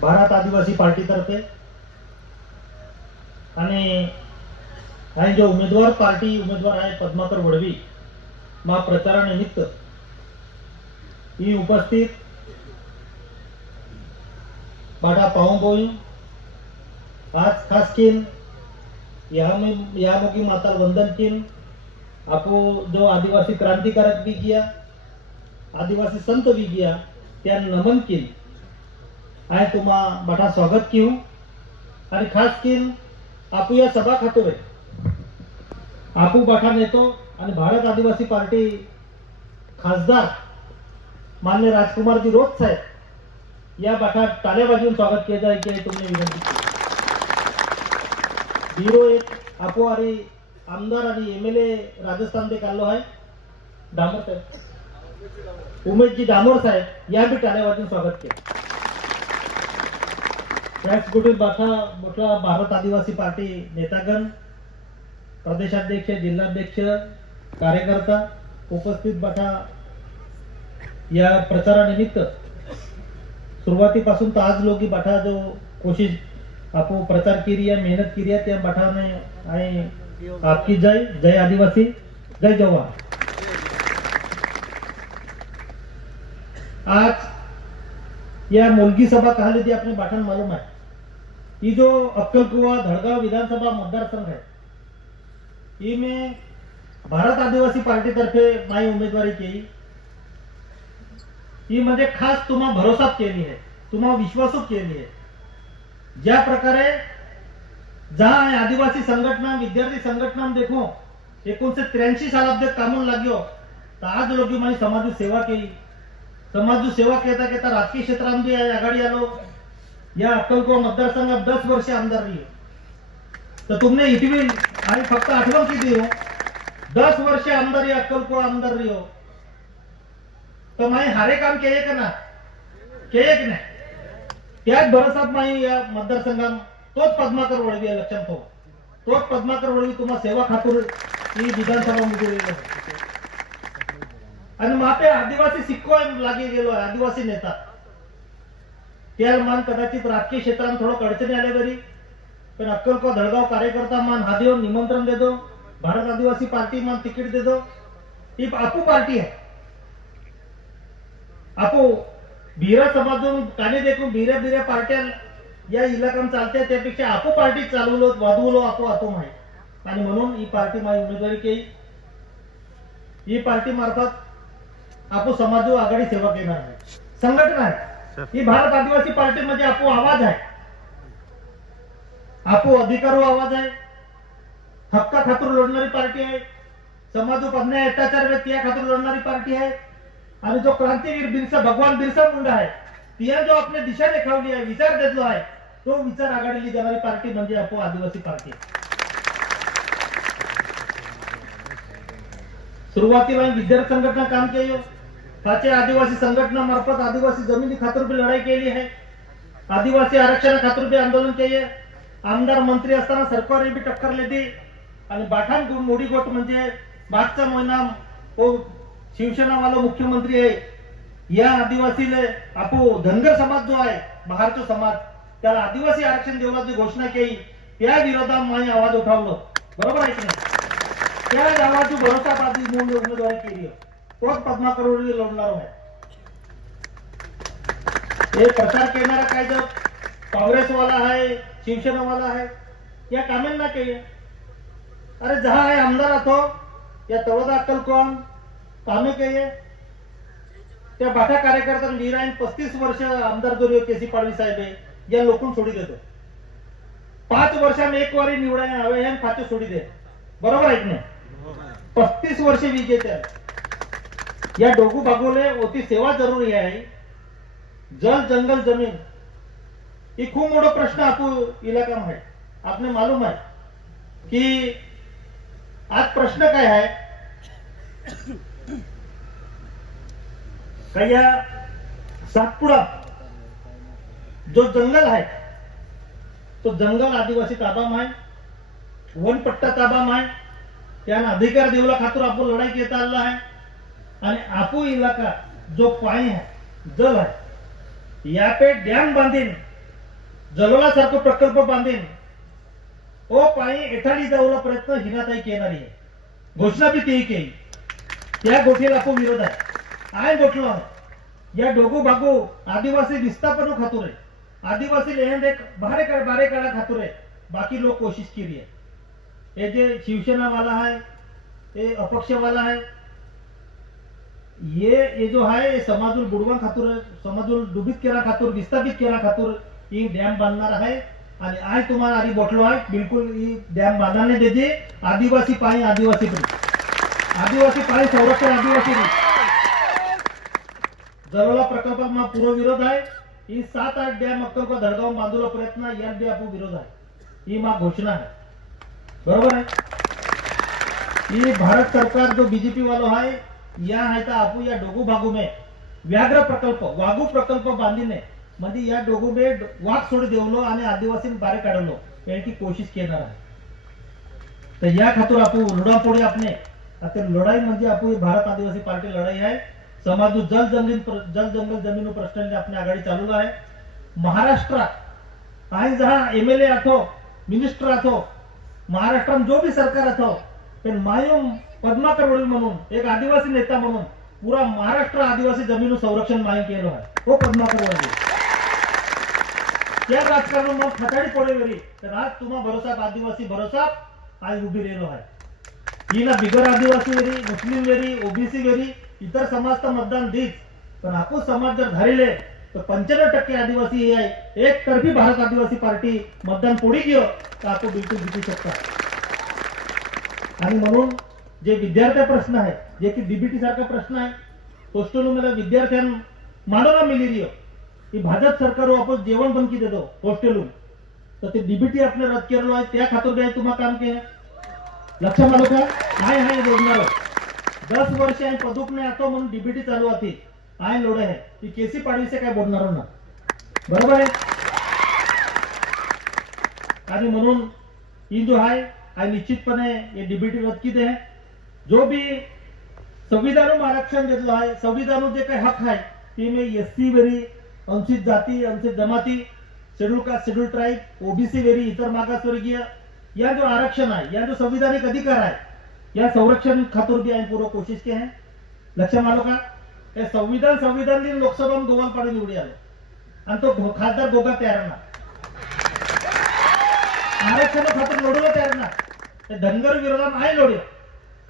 भारत आदिवासी पार्टीतर्फे आणि आणि जे उमेदवार पार्टी उमेदवार आहे पद्माकर वडवी मा प्रचारानिमित्त ही उपस्थित बाटा पाहून आज खास किन यामुगी यामुगी माता वंदन किन आपो जो आदिवासी क्रांतिकारक भी किया आदिवासी संत भी किया त्या नमन किन. आहे तुम्हा बठा स्वागत की आणि खास किन आपू या सभा खातो रे। आपू बठा नेतो आणि भारत आदिवासी पार्टी खासदार मान्य राजकुमारजी रोज साहेब या बठा टाळ्या स्वागत केलं आहे की तुम्ही विनंती केली हिरो एक आपो आणि आमदार आणि एम एल ए राजस्थान ते काढलो आहे डामोर साहेब। उमेशजी डामोर साहेब या बी टाळ्या वाजवून स्वागत केलं त्याच कुठे बाठा भारत आदिवासी पार्टी नेतागण प्रदेशाध्यक्ष जिल्हाध्यक्ष कार्यकर्ता उपस्थित बाथा या प्रचारानिमित्त सुरुवातीपासून तर आज लोक बाठा जो कोशिश आपो प्रचार केली आहे मेहनत केली आहे त्या बाठाने आणि आपकी जय जय आदिवासी जय जवान. आज या मुलगी सभा कहा थी आपने बाठन मालूम है ये जो अक्कलकुवा धडगाव विधानसभा मतदारसंघ है ये में भारत आदिवासी पार्टी तर्फे माई उमेदवारी केली. ही म्हणजे खास तुम्हा भरोसा केली आहे तुम्हा विश्वासू केली आहे. ज्या प्रकारे जहां आहे आदिवासी संघटना विद्यार्थी संघटना देखो एकोणीसशे त्र्याऐंशी सालात जे कामून लाग्यो तर आज लोक माझी समाज सेवा केली. समाज सेवा केता केता राजकीय क्षेत्रामध्ये आघाडी आलो. या अक्कलकोट मतदारसंघात दस वर्ष आमदार रही तर तुमने इटवी आणि फक्त आठवण किती हो? दस वर्ष आमदार अक्कलकोट आमदार रही हो. तर माही हारे काम केले का ना? केले की नाही? त्याच भरोसात माही या मतदारसंघात तोच पद्माकर वळवी आहे लक्षात ठेवा. तोच पद्माकर वळवी तुम्हाला सेवा खातूर ही विधानसभा मध्ये आणि मापे आदिवासी सिक्को लागे गेलो आहे आदिवासी नेता. त्या मान कदाचित राजकीय क्षेत्रात थोडं अडचणी आल्या तरी पण अक्कलको धडगाव कार्यकर्ता मान हा देऊन निमंत्रण देतो. भारत आदिवासी पार्टी मान तिकीट देतो. ही आपू पार्टी आहे. आपू बिरा समाजून काने देखून बिऱ्या बिऱ्या पार्ट्या या इलाकात चालत्या त्यापेक्षा आपू पार्टी चालवलो वादवलो आपो आतो माही आणि म्हणून ही पार्टी माझी उमेदवारी केली. ही पार्टी मार्फत आपू समाज आघाडी सेवा घेणार आहे. संघटना आहे. ही भारत आदिवासी पार्टीमध्ये आपो आवाज आहे. आपो अधिकारो आवाज आहे. हक्का खातूर लढणारी पार्टी आहे. समाज अन्याय अत्याचार व्यक्ती या खातूर लढणारी पार्टी आहे. आणि जो क्रांतीवीर बिरसा भगवान बिरसा मुंडा आहे तिने जो आपल्या दिशा देखावली आहे विचार घेतला आहे तो विचार आघाडीली जाणारी पार्टी म्हणजे आपो आदिवासी पार्टी. सुरुवातीला विद्यार्थी संघटना काम केलं. त्याचे आदिवासी संघटना मार्फत आदिवासी जमिनी खातर लढाई केली आहे. आदिवासी आरक्षणा खातर आंदोलन केले. आमदार मंत्री असताना सरकारने बी टक्कर लेती आणि बाठान मोडी गोट म्हणजे मागचा महिना हो शिवसेनावाला मुख्यमंत्री आहे. या आदिवासीले आपो धनगर समाज जो आहे बाहेरचा समाज त्याला आदिवासी आरक्षण देवण्याची घोषणा केली. त्या विरोधात माझी आवाज उठावलं. बरोबर आहे की नाही? त्या गावाची भरोसा उमेदवारी केली. आहे. तोच पद्माकरोडी लढणार आहे. हे प्रचार करणारा काय जर काँग्रेसवाला आहे शिवसेनावाला आहे या कामेंना केली. अरे जहा आहे आमदार आतो या तळोदा अक्कल कोण? कामे केली. त्या बाटा कार्यकर्ता वीराईन पस्तीस वर्ष आमदार जो केसी पाडवी साहेब आहे या लोकून सोडी देतो. पाच वर्षांनी एक वारी निवडायला हवे हे खाते सोडी दे. बरोबर आहे पस्तीस वर्ष विजेते आहे. या डोगू बागोले होती सेवा जरुरी आहे. जल जंगल जमीन. ही खूप मोठा प्रश्न आपू इलाका आहे. आपने मालूम आहे की आज प्रश्न काय आहे? कया सातपुडा जो जंगल आहे तो जंगल आदिवासी ताबाम आहे वनपट्टा ताबाम आहे त्यानं अधिकार देवला खातूर आपण लढाई घेता आला आहे. आणि आपू इलाका जो पाणी है जल है यहाँ पे डैम बांधीन जलोलासारखं प्रकल्प बांधीन. ओ पायी एठाडी जाऊला प्रयत्न हिनाताई केणारी आहे. घोषणा बी तेही केली. त्या गोष्टीला आपण विरोध आहे. आय गोठलो या डोगू भागू आदिवासी विस्थापन खातूर आहे. आदिवासी लेहन एक बारे काळ बारे काळा खातूर आहे. बाकी लोक कोशिश केली आहे. हे जे शिवसेना वाला है अपक्षवाला आहे ये ये जो है ये समाजूल बुडवा खातूर समाजुल डुबीत केला खातूर विस्थापित केला खातूर ही डॅम बांधणार आहे. आणि आय तुम्हाला आधी बोटलो आहे. बिलकुल ही डॅम बांधण्याने देते. आदिवासी पाणी आदिवासी पण. आदिवासी पाणी संरक्षण आदिवासी जरोला प्रकल्पात पूर्व विरोध आहे. ही सात आठ डॅम अक्कलकोट धडगाव बांधूला प्रयत्न यात बी आपण विरोध आहे. ही मा घोषणा आहे. बरोबर आहे? ही भारत सरकार जो बीजेपी वालो आहे यहाँ है आपू या डोगू भागू में व्याघ्र प्रकल्प वाघू प्रकल्प बांधीने. म्हणजे या डोगू में वाघ सोड देवलो आणि आदिवासी बारे काढलो. याची कोशिश केणार आहे. तर या खातर आपण लढापोडे आपने. आता लढाई म्हणजे आपू भारत आदिवासी पार्टी लढाई आहे. समाज जल जमीन जल जंगल जमीन प्रश्न आपली आघाडी चालू आहे. महाराष्ट्रात काही जहा एमएलए आठो मिनिस्टर आठो महाराष्ट्रात जो भी सरकार आठो पण मायूम पद्माकर वडील म्हणून एक आदिवासी नेता म्हणून पुरा महाराष्ट्र आदिवासी जमीन संरक्षण मागे केलं आहे. हो पद्माकर वडील. त्या राजकारण मग खटाडी पडे वेळी तर आज तुम्हा भरोसा आदिवासी भरोसा आज उभी राहिलो आहे. ही ना बिगर आदिवासी वेरी मुस्लिम वेरी ओबीसी वेरी इतर समाज तर मतदान देत पण आपण समाज जर धारिले तर पंच्याण्णव टक्के आदिवासी हे आहे. एक तर्फी भारत आदिवासी पार्टी मतदान पोडी घेऊ तर आपण बिलकुल जिंकू शकता. आणि म्हणून जे विद्यार्थी प्रश्न आहे जे की डीबीटी सारखा प्रश्न आहे पोस्टल विद्यार्थ्यांना विद्यार्थ्यां मानवला मिलेली हो. की भाजप सरकार आपण जेवण बंद की देतो पोस्टलून तर ते डीबीटी आपण रद्द केलेलो आहे त्या खातर काय तुम्हा काम केलं. लक्षात आलो का? हाय आहे जोडणार दस वर्ष आहे पदूक नाही आतो म्हणून डीबीटी चालू होती. आय लोड आहे? की केसी पाडवीचे काय बोलणार ना बरोबर आहे? आणि म्हणून ही जो आहे हा निश्चितपणे हे डीबीटी रद्द किती आहे जो भी संविधान आरक्षण घेतलं आहे संविधान जे काही हक आहे ते मी एस सी वेरी अनुसूचित जाती अनुसूचित जमाती schedule caste schedule tribe OBC very इतर मागासवर्गीय या जो आरक्षण आहे या जो संविधानिक अधिकार आहे या संरक्षण खातूर भी आम्ही पूर्ण कोशिश के आहे. लक्षात आलो का? हे संविधान संविधान दिन लोकसभा गोवाल पाडून निवडी आलो. आणि तो खासदार गोगा तयार ना आरक्षण खातर लढवलं तयार ना ते धनगर विरोधात आहे लढूया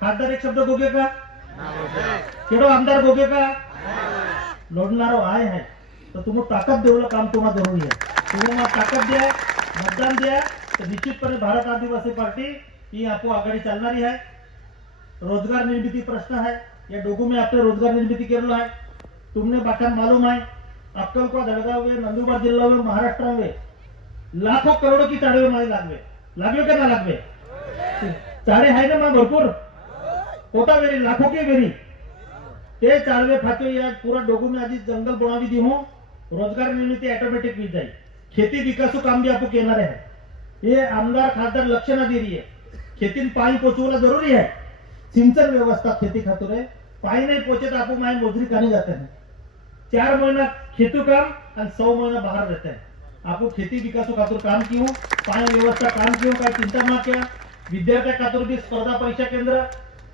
खासदार एक शब्द गोगे का? केडो आमदार गोगे का? लढणारो आहे आहे. तर तुम्ही ताकद देऊला काम तुम्हाला जरुरी आहे तुम्ही मला ताकद द्या मतदान द्या तर निश्चितपणे भारत आदिवासी पार्टी ही आपो आघाडी चालणारी आहे. रोजगार निर्मिती प्रश्न है या डोगू में आपने रोजगार निर्मिती केलेलो है तुमने बातन मालूम है अक्कलकोट दळगाव में नंदुरबार जिल्हा महाराष्ट्र में लाखों करोड़ों की चाड़े मारी लागवे लागवे का ना लागवे चाड़े है ना मग भरपूर. पोता वेरी लाखों की वेरी ते चालवे फाते या पूरा डोगू में आधी जंगल बनावी दी हो रोजगार निर्मिती ऑटोमेटिक हुई जाए खेती विकासो काम भी आपको कहना है. ये आमदार खासदार लक्ष ना दे रही है. खेती में पानी पहुंचवाना जरूरी है. सिंचन व्यवस्था खेती खातिर है. पानी नहीं पहुंचे तो आपको माए मोजरी करने जाते हैं. चार महीना खेतों काम और सौ महीना बाहर रहते हैं. आपको खेती विकास खातिर काम क्यों पानी व्यवस्था काम क्यों का चिंता मत क्या. विद्यार्थ्या खातिर भी स्पर्धा परीक्षा केंद्र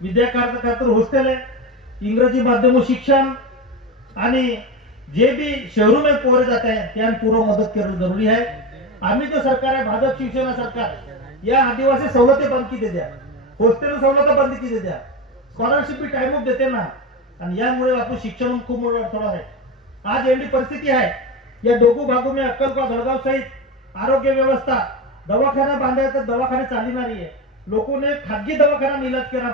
विद्यार्थ्या खातिर हॉस्टेल आहे. इंग्रजी माध्यम शिक्षण आणि जे भी शहरों में पोरे जाते हैं त्या पूर्व मदत करणं जरुरी आहे. आम्ही जो सरकार आहे भाजप शिवसेना सरकार या आदिवासी सवलती बंद की द्या हॉस्टेल सवलत बंद की द्या स्कॉलरशिप भी टाइम ऑफ देते ना. आणि यामुळे आपण शिक्षण खूप मोठा अडथळा आहे. आज एवढी परिस्थिती आहे. या डोकू भागू में अक्कलकोट जळगाव सहित आरोग्य व्यवस्था दवाखाना बांधायचा तर दवाखाने चालणार आहे. लोकांनी खाजगी दवाखाना में इलाज करना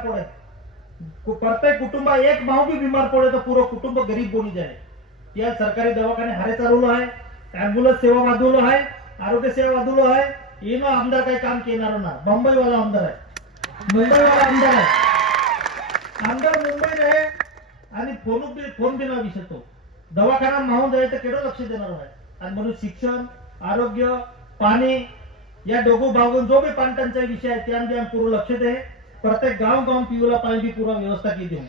प्रत्येक कुटुंब एक भाऊ भी बीमार पड़े तो पूरा कुटुंब गरीब बोली जाए या सरकारी दवाखाने हारे चालवलो आहे ऍम्ब्युलन्स सेवा वाढवलो आहे आरोग्य सेवा वाढवलो आहे. येणं आमदार काही काम केणार ना मुंबई वाला आमदार आहे. मुंबईवाला आमदार आहे. आमदार मुंबई आहे आणि फोन फोन बी ना विसरतो दवाखाना माहून जाईल तर केवढं लक्ष देणार आहे? आणि म्हणून शिक्षण आरोग्य पाणी या डोगो भागून जो बी पाणी टंचाई विषय आहे त्यामध्ये आम्ही पूर्ण लक्ष दे. प्रत्येक गाव गाव पिऊला पाणी बी पूर्ण व्यवस्था की देऊ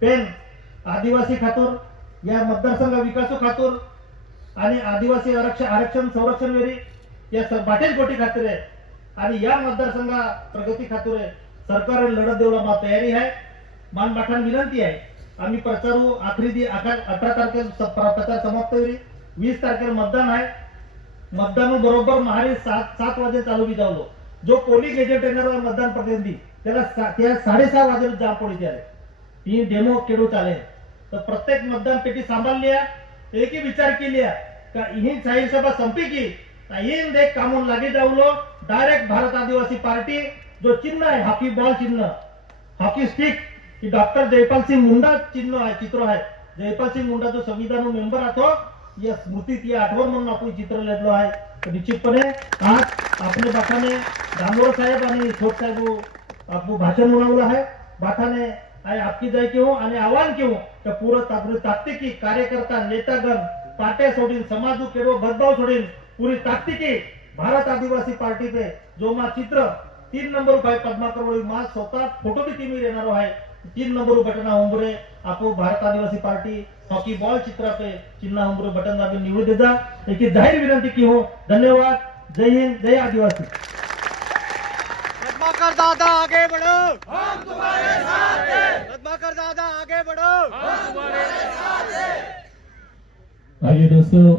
पेन आदिवासी खातोर या मतदारसंघ विकास खातोर आणि आदिवासी आरक्षण आरक्षण संरक्षण वेरी या बाटेलकोटी खातोर गोटी आहे. आणि या मतदारसंघा प्रगती खातीर सरकार लढत देऊला मा तयारी आहे. मानबाठान विनंती आहे. आम्ही प्रचारू आखरी दि अठरा अठरा तारखेला प्रचार समाप्त होईल. वीस तारखेला मतदान आहे. मतदान बरोबर महारी सात सात वाजे चालू बी जावलो. जो पोलिंग एजंट येणार मतदान प्रतिनिधी. त्याला त्या साडेसहा वाजेला जाम पडी त्याला ही डेमो खेळूच चालेल. तर प्रत्येक मतदान पेटी सांभाळली आहे. एकही विचार केली आहे. का ही सभा संपी की? देख कामून लागे जाऊलो. डायरेक्ट भारत आदिवासी पार्टी जो चिन्ह आहे हॉकी बॉल चिन्ह. हॉकी स्टिक ही डॉक्टर जयपाल सिंग मुंडा चिन्ह आहे चित्र आहे. जयपाल सिंग मुंडा जो संविधान मेंबर आतो या स्मृतीत या आठवण म्हणून आपण चित्र लिहिलो आहे. तर निश्चितपणे आज आपल्या बापाने दामोर साहेब आणि छोट साहेब आपको भाषण म्हणावलं आहे बाठाने आए आपकी जाय केव्हा आणि आव्हान केव्हा तर पुरं तापरी ताकतिकी कार्यकर्ता नेतागण पाट्या सोडीन समाजू केवळ भदभाव सोडीन पुरी ताकतिकी भारत आदिवासी पार्टी पे जो मा चित्र तीन नंबर भाई पद्माकर वळी मा स्वतः फोटो भी टीमी येणार आहे तीन नंबर बटन होंबरे आपो भारत आदिवासी पार्टी हॉकी बॉल चित्र पे चिन्ह होंबरे बटन दाबी निवड देजा एक जाहीर विनंती की हो धन्यवाद जय हिंद जय आदिवासी। पद्माकर दादा आगे बढ़ो। हम तुम्हारे साथ हैं। पद्माकर दादा आगे बढ़ो। आइए दोस्तों।